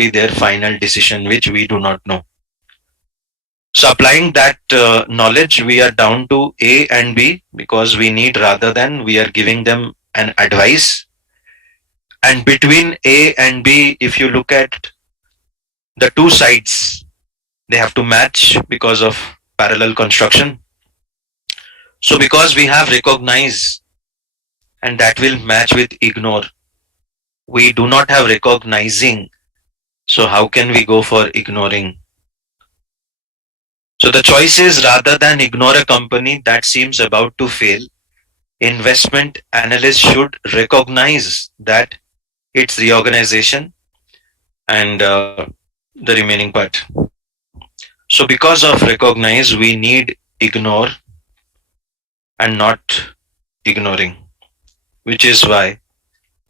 be their final decision, which we do not know. So applying that knowledge, we are down to A and B because we need rather than we are giving them an advice. And between A and B, if you look at the two sides, they have to match because of parallel construction. So because we have recognize and that will match with ignore, we do not have recognizing. So how can we go for ignoring? So the choice is rather than ignore a company that seems about to fail, investment analysts should recognize that its reorganization and the remaining part. So because of recognize, we need ignore and not ignoring, which is why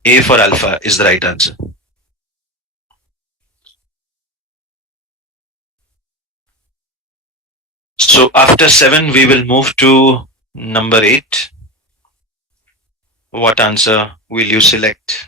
A for alpha is the right answer. So after 7, we will move to number 8. What answer will you select?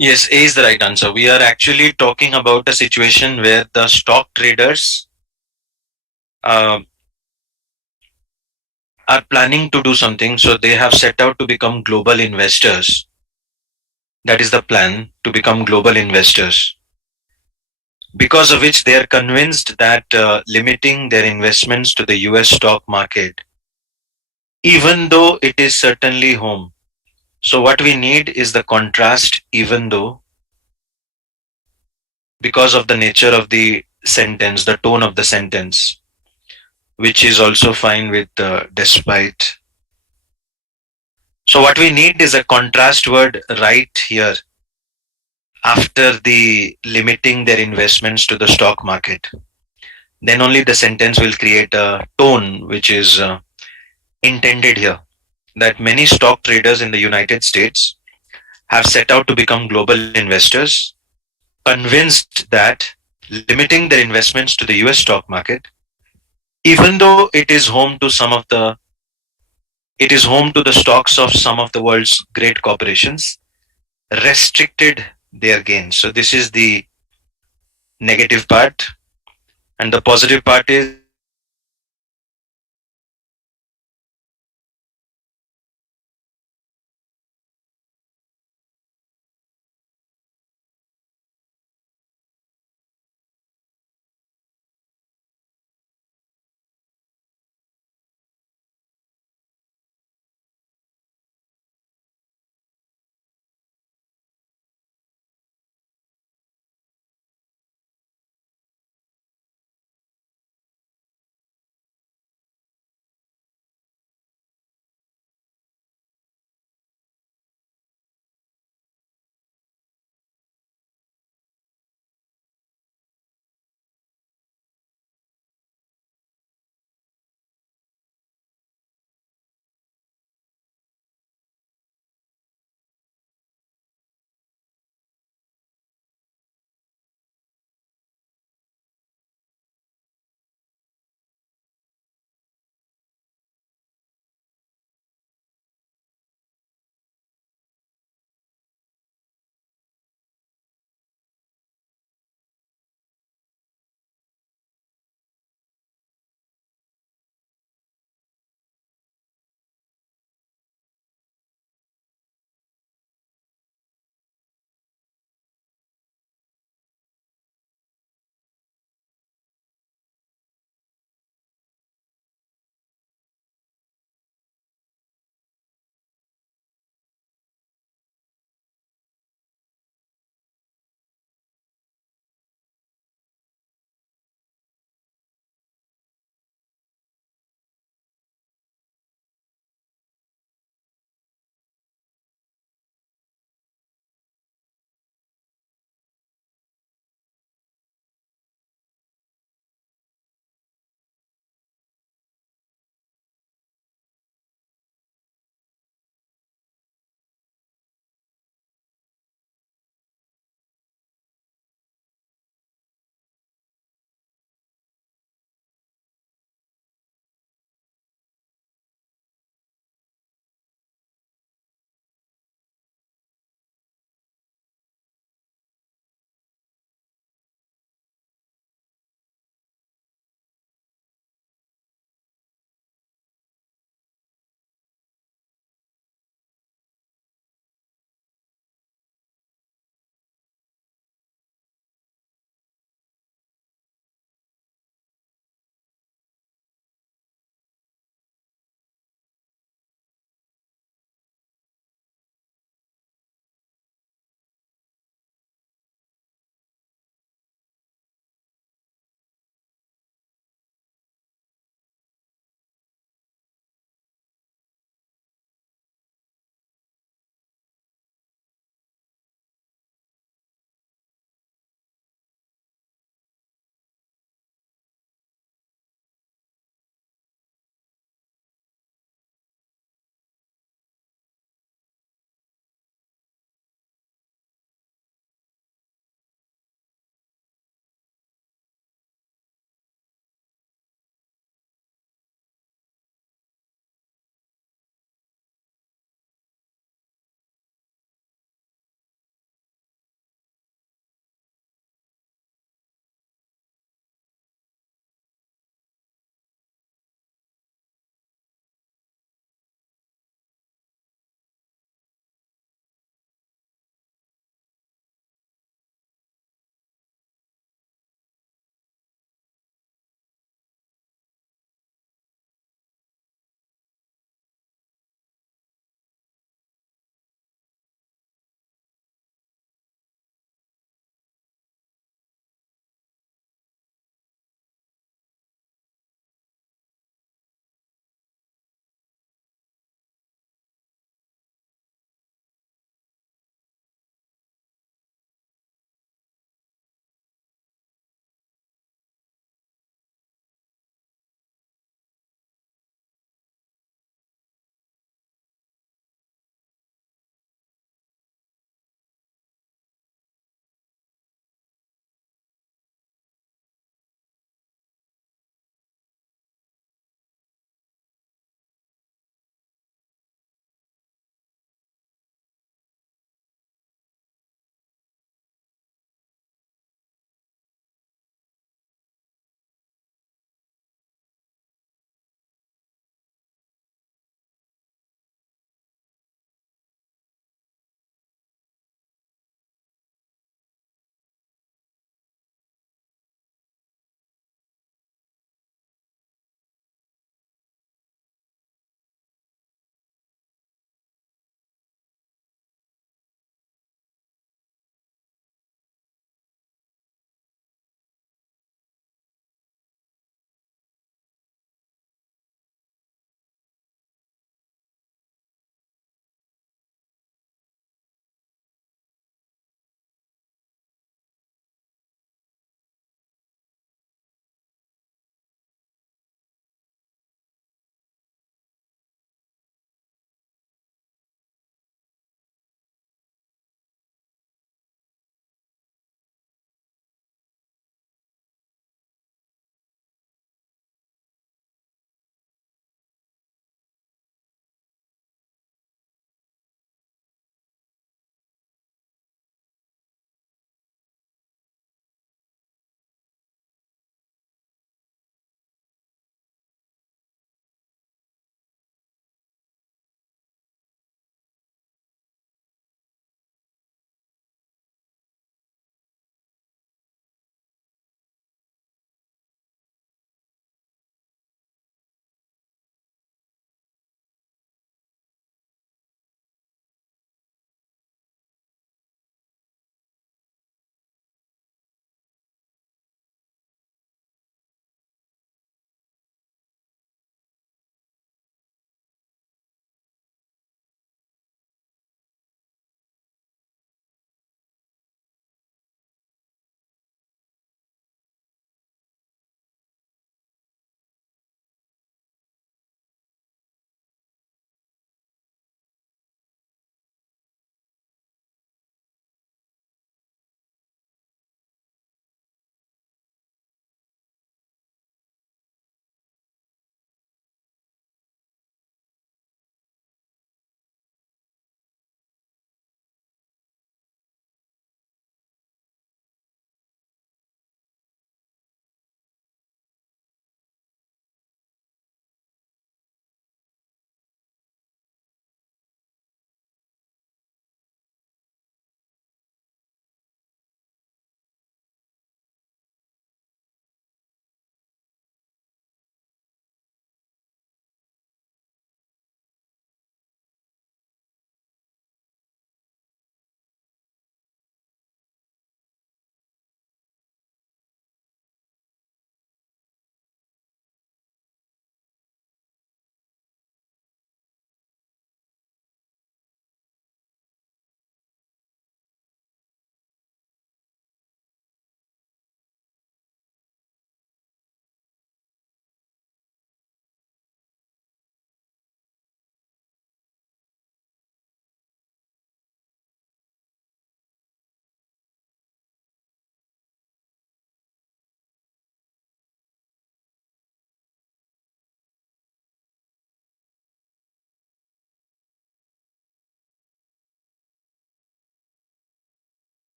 Yes, A is the right answer. We are actually talking about a situation where the stock traders uh, are planning to do something. So they have set out to become global investors. That is the plan, to become global investors. Because of which they are convinced that limiting their investments to the US stock market, even though it is certainly home. So what we need is the contrast, even though, because of the nature of the sentence, the tone of the sentence, which is also fine with despite. So what we need is a contrast word right here after the limiting their investments to the stock market. Then only the sentence will create a tone which is intended here. That many stock traders in the United States have set out to become global investors, convinced that limiting their investments to the US stock market, even though it is home to the stocks of some of the world's great corporations, restricted their gains. So this is the negative part. And the positive part is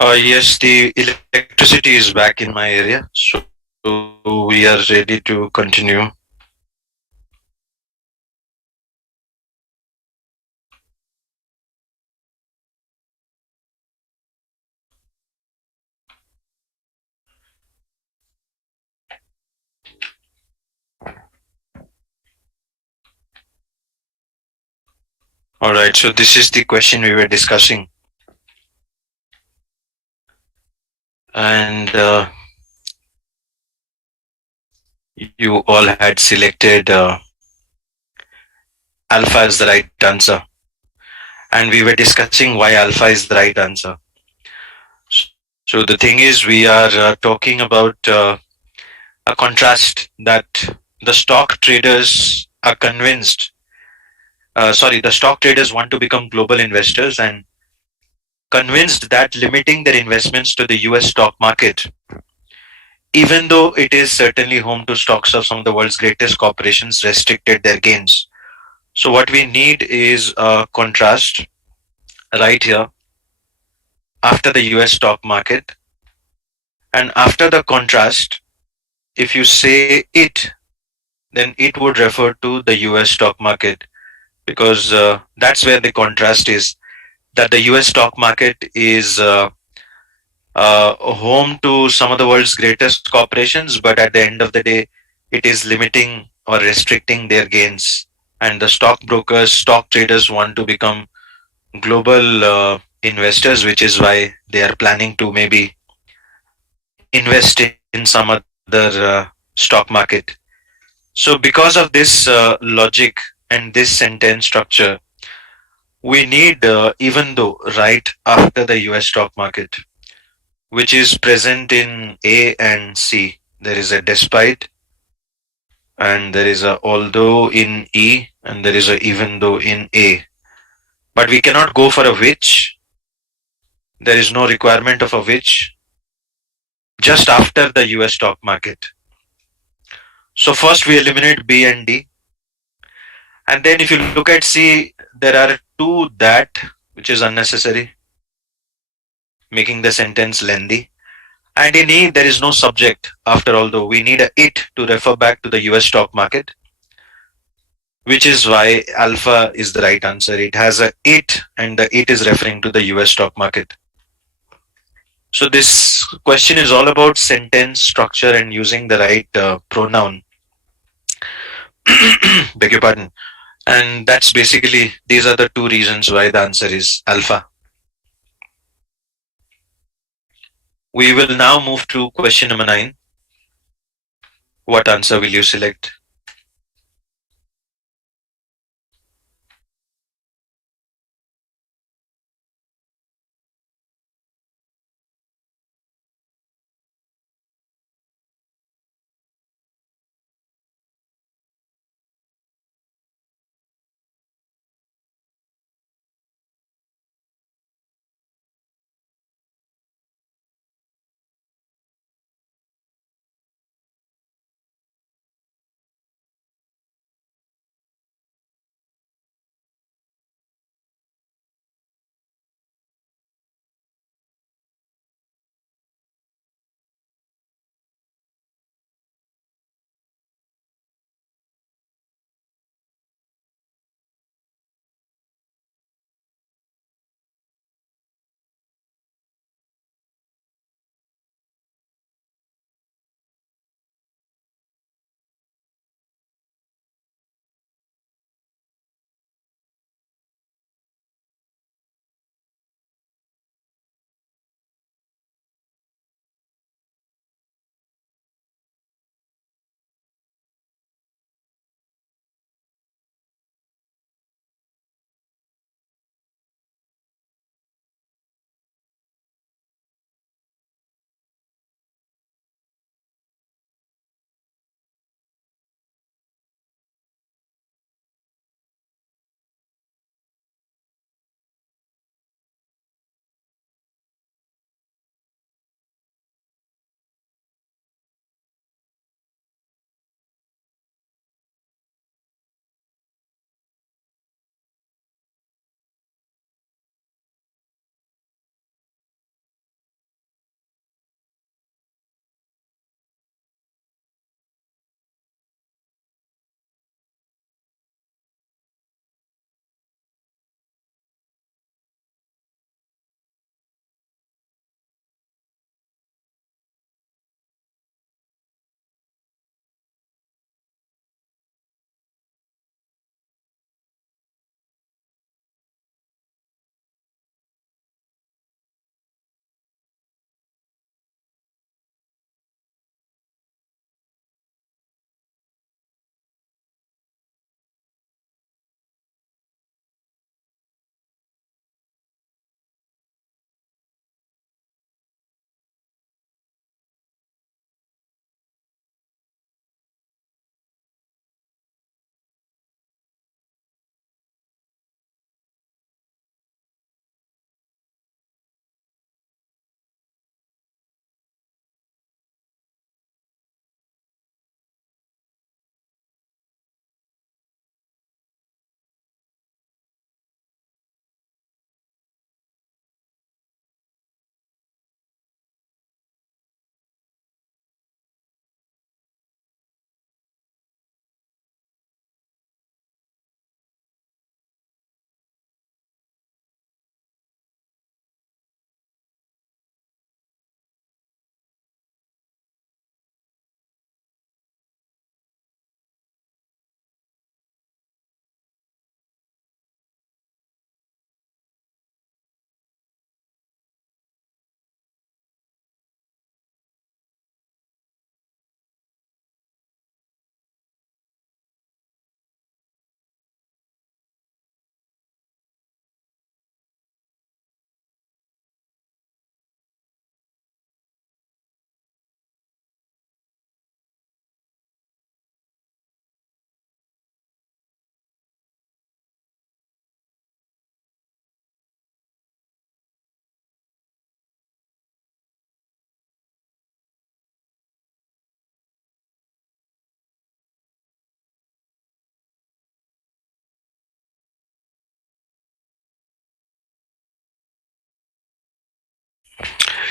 Yes, the electricity is back in my area, so we are ready to continue. All right, so this is the question we were discussing, and you all had selected alpha as the right answer, and we were discussing why alpha is the right answer. So the thing is, we are talking about a contrast that the stock traders are convinced. The stock traders want to become global investors and convinced that limiting their investments to the US stock market, even though it is certainly home to stocks of some of the world's greatest corporations, restricted their gains. So, what we need is a contrast right here after the US stock market. And after the contrast, if you say it, then it would refer to the US stock market because that's where the contrast is, that the US stock market is home to some of the world's greatest corporations, but at the end of the day, it is limiting or restricting their gains. And the stockbrokers, stock traders want to become global investors, which is why they are planning to maybe invest in some other stock market. So, because of this logic and this sentence structure, we need, even though, right after the US stock market, which is present in A and C. There is a despite and there is a although in E and there is a even though in A. But we cannot go for a which. There is no requirement of a which just after the US stock market. So first we eliminate B and D. And then if you look at C, there are two that, which is unnecessary, making the sentence lengthy. And in E, there is no subject after although. We need a it to refer back to the US stock market, which is why alpha is the right answer. It has a it, and the it is referring to the US stock market. So this question is all about sentence structure and using the right pronoun. Beg your pardon. And that's basically, these are the two reasons why the answer is alpha. We will now move to question number 9. What answer will you select?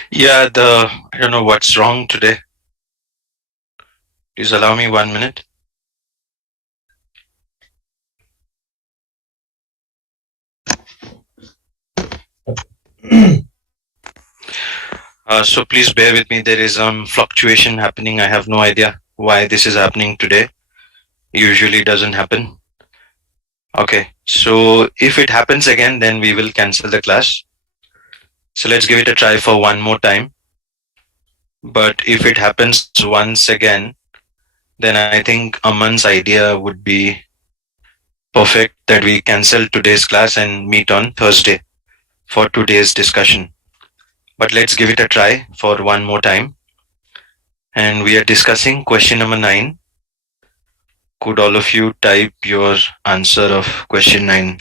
Yeah, I don't know what's wrong today. Please allow me 1 minute. So please bear with me. There is some fluctuation happening. I have no idea why this is happening today. Usually doesn't happen. Okay. So if it happens again, then we will cancel the class. So let's give it a try for one more time. But if it happens once again, then I think Aman's idea would be perfect that we cancel today's class and meet on Thursday for today's discussion. But let's give it a try for one more time. And we are discussing question number 9. Could all of you type your answer of question 9?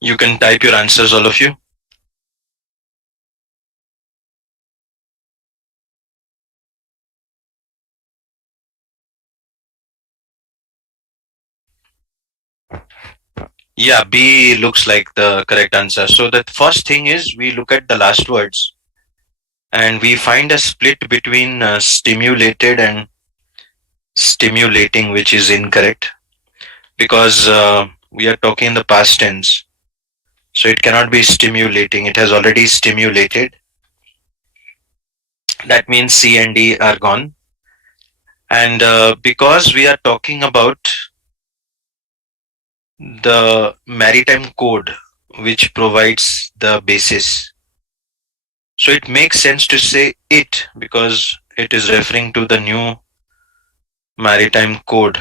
You can type your answers, all of you. Yeah, B looks like the correct answer. So the first thing is we look at the last words and we find a split between stimulated and stimulating, which is incorrect because we are talking in the past tense. So it cannot be stimulating. It has already stimulated. That means C and D are gone. And because we are talking about the maritime code, which provides the basis, so it makes sense to say it because it is referring to the new maritime code.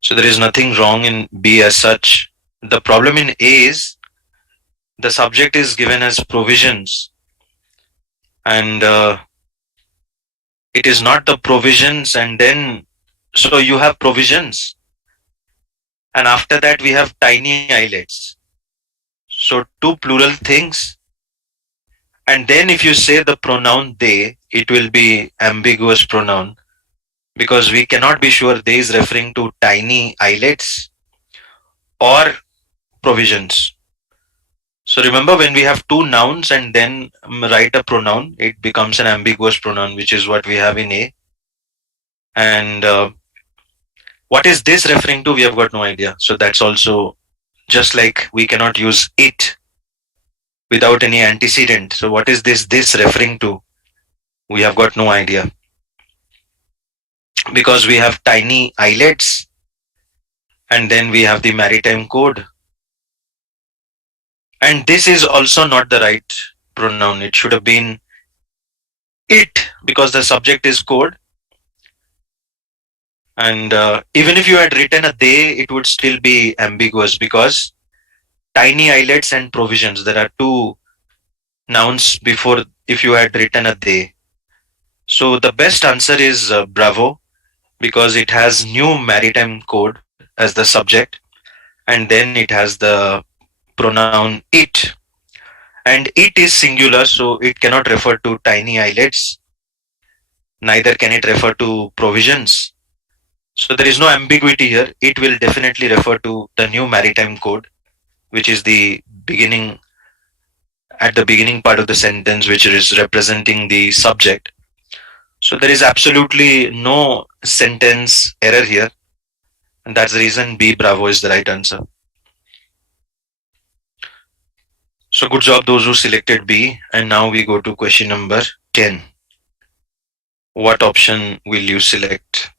So there is nothing wrong in B as such. The problem in A is the subject is given as provisions, and it is not the provisions, and then so you have provisions, and after that we have tiny islets. So two plural things, and then if you say the pronoun they, it will be ambiguous pronoun because we cannot be sure they is referring to tiny islets or provisions. So remember, when we have two nouns and then write a pronoun, it becomes an ambiguous pronoun, which is what we have in A. And what is this referring to? We have got no idea. So that's also just like we cannot use it without any antecedent. So what is this referring to? We have got no idea because we have tiny islets and then we have the maritime code. And this is also not the right pronoun. It should have been it because the subject is code. And even if you had written a they, it would still be ambiguous because tiny islets and provisions, there are two nouns before if you had written a they. So the best answer is Bravo because it has new maritime code as the subject and then it has the pronoun it, and it is singular, so it cannot refer to tiny islets, neither can it refer to provisions. So there is no ambiguity here. It will definitely refer to the new maritime code, which is the beginning at the beginning part of the sentence, which is representing the subject. So there is absolutely no sentence error here, and that's the reason B Bravo is the right answer. So good job those who selected B, and now we go to question number 10. What option will you select?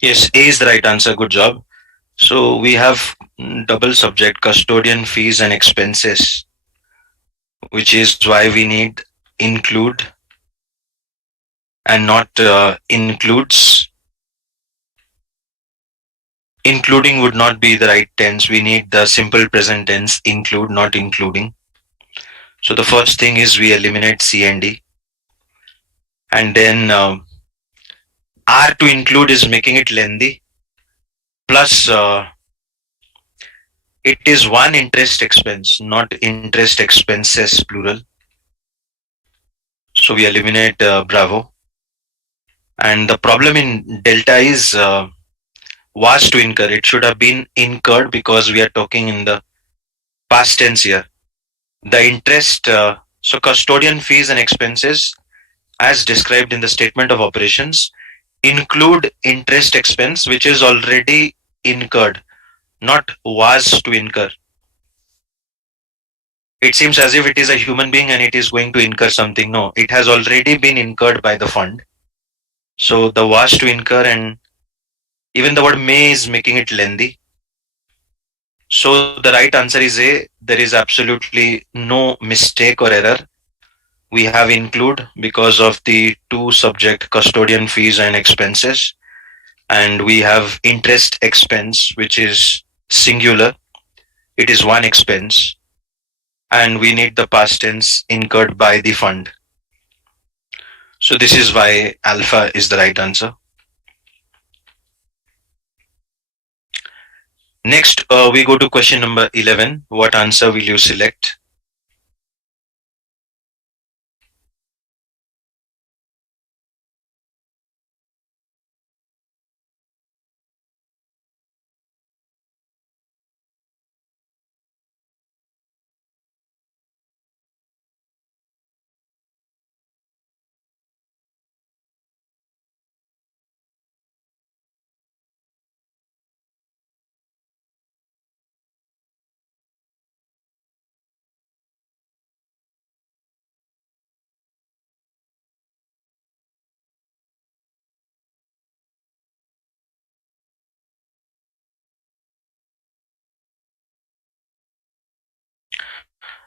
Yes, A is the right answer. Good job. So we have double subject custodian fees and expenses, which is why we need include and not includes. Including would not be the right tense. We need the simple present tense include, not including. So the first thing is we eliminate C and then R to include is making it lengthy. Plus, it is one interest expense, not interest expenses plural. So we eliminate Bravo. And the problem in delta is was to incur. It should have been incurred because we are talking in the past tense here. The interest, so custodian fees and expenses, as described in the statement of operations, include interest expense which is already incurred, not was to incur. It seems as if it is a human being and it is going to incur something. No, it has already been incurred by the fund. So the was to incur and even the word may is making it lengthy. So the right answer is A. There is absolutely no mistake or error. We have include because of the two subject custodian fees and expenses, and we have interest expense which is singular. It is one expense, and we need the past tense incurred by the fund. So this is why alpha is the right answer. Next, we go to question number 11. What answer will you select?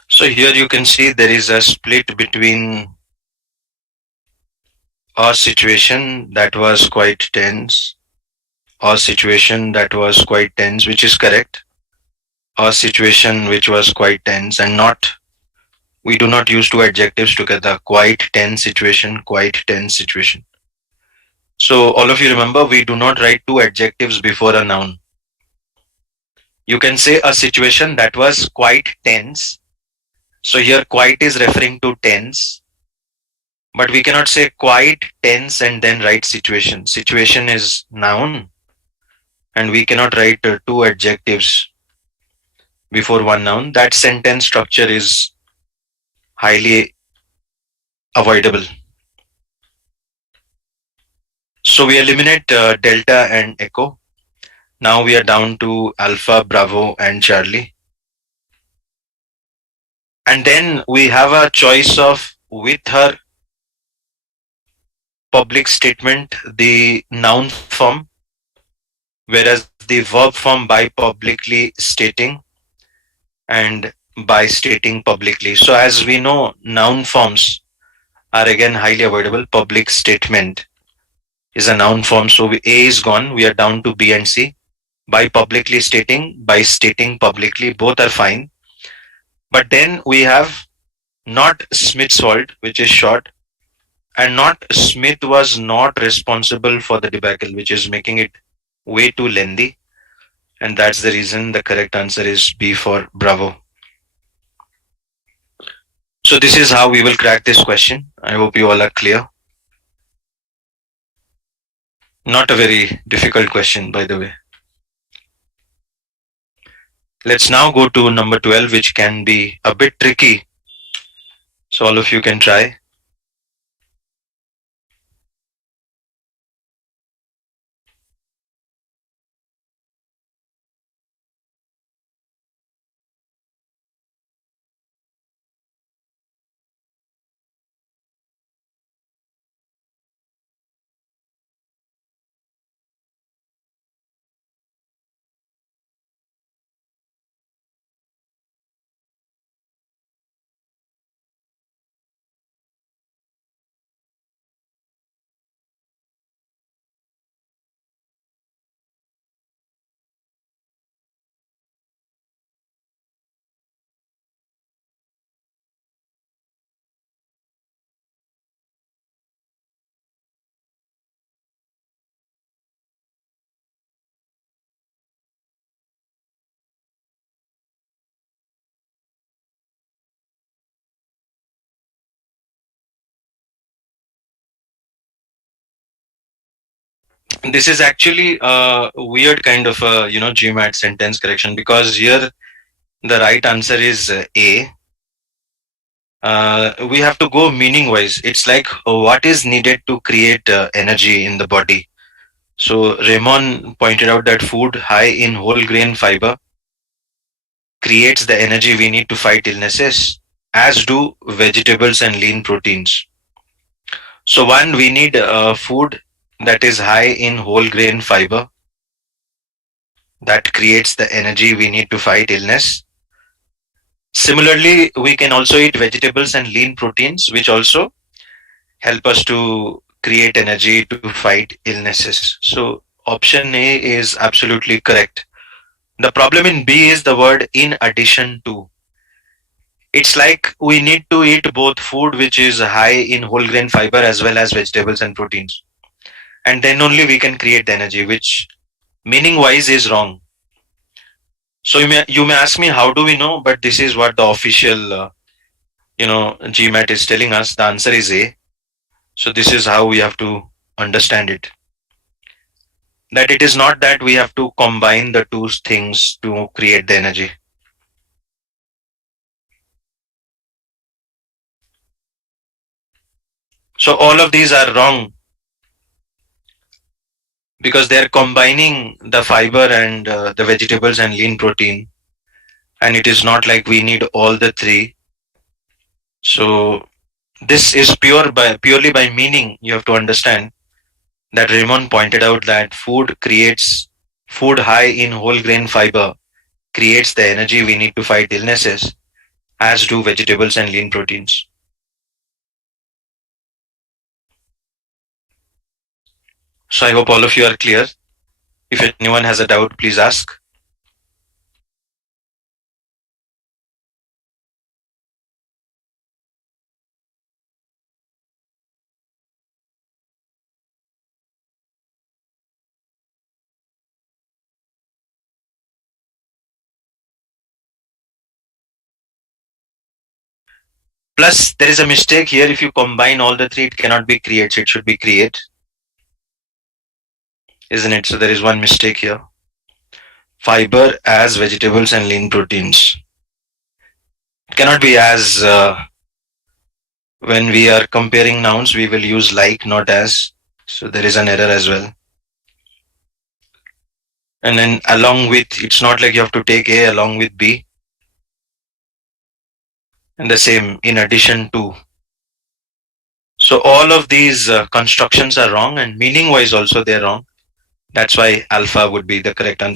So here you can see there is a split between a situation that was quite tense, a situation that was quite tense, which is correct, a situation which was quite tense, and not, we do not use two adjectives together, quite tense situation, quite tense situation. So all of you remember, we do not write two adjectives before a noun. You can say a situation that was quite tense. So here quite is referring to tense, but we cannot say quite tense and then write situation. Situation is noun, and we cannot write two adjectives before one noun. That sentence structure is highly avoidable. So we eliminate delta and echo. Now we are down to alpha, bravo, and Charlie. And then we have a choice of with her public statement, the noun form, whereas the verb form by publicly stating and by stating publicly. So as we know, noun forms are again highly avoidable. Public statement is a noun form. So A is gone. We are down to B and C. By publicly stating, by stating publicly, both are fine. But then we have not Smith's fault, which is short, and not Smith was not responsible for the debacle, which is making it way too lengthy. And that's the reason the correct answer is B for Bravo. So this is how we will crack this question. I hope you all are clear. Not a very difficult question, by the way. Let's now go to number 12, which can be a bit tricky. So all of you can try. This is actually a weird kind of a GMAT sentence correction, because here the right answer is A. We have to go meaning wise. It's like what is needed to create energy in the body. So Raymond pointed out that food high in whole grain fiber creates the energy we need to fight illnesses, as do vegetables and lean proteins. So one, we need food that is high in whole grain fiber that creates the energy we need to fight illness. Similarly, we can also eat vegetables and lean proteins, which also help us to create energy to fight illnesses. So option A is absolutely correct. The problem in B is the word in addition to. It's like we need to eat both food which is high in whole grain fiber as well as vegetables and proteins. And then only we can create the energy, which meaning wise is wrong. So you may ask me, how do we know? But this is what the official GMAT is telling us. The answer is A. So this is how we have to understand it. That it is not that we have to combine the two things to create the energy. So all of these are wrong, because they are combining the fiber and the vegetables and lean protein, and it is not like we need all the three. So this is purely by meaning. You have to understand that Raymond pointed out that food high in whole grain fiber creates the energy we need to fight illnesses, as do vegetables and lean proteins. So I hope all of you are clear. If anyone has a doubt, please ask. Plus, there is a mistake here. If you combine all the three, it cannot be creates. It should be create, isn't it? So there is one mistake here. Fiber as vegetables and lean proteins. It cannot be as when we are comparing nouns, we will use like, not as. So there is an error as well. And then along with, it's not like you have to take A along with B. And the same in addition to. So all of these constructions are wrong, and meaning wise also they're wrong. That's why alpha would be the correct answer.